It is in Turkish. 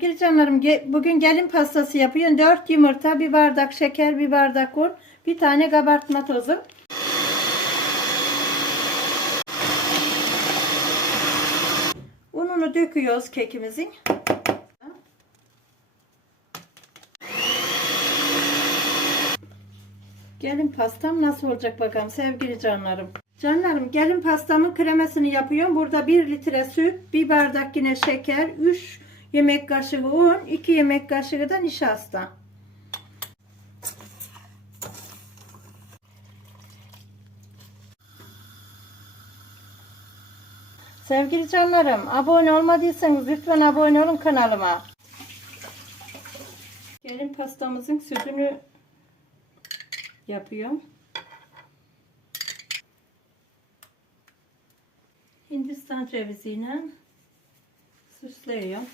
Sevgili canlarım bugün gelin pastası yapıyorum. 4 yumurta, bir bardak şeker, bir bardak un, bir tane kabartma tozu. Ununu döküyoruz kekimizin. Gelin pastam nasıl olacak bakalım sevgili canlarım. Canlarım gelin pastamın kremasını yapıyorum. Burada 1 litre süt, 1 bardak yine şeker, 3 yemek kaşığı un, 2 yemek kaşığı da nişasta. Sevgili canlarım, abone olmadıysanız lütfen abone olun kanalıma. Gelin pastamızın sütünü yapıyorum. Hindistan ceviziyle süsleyiyorum.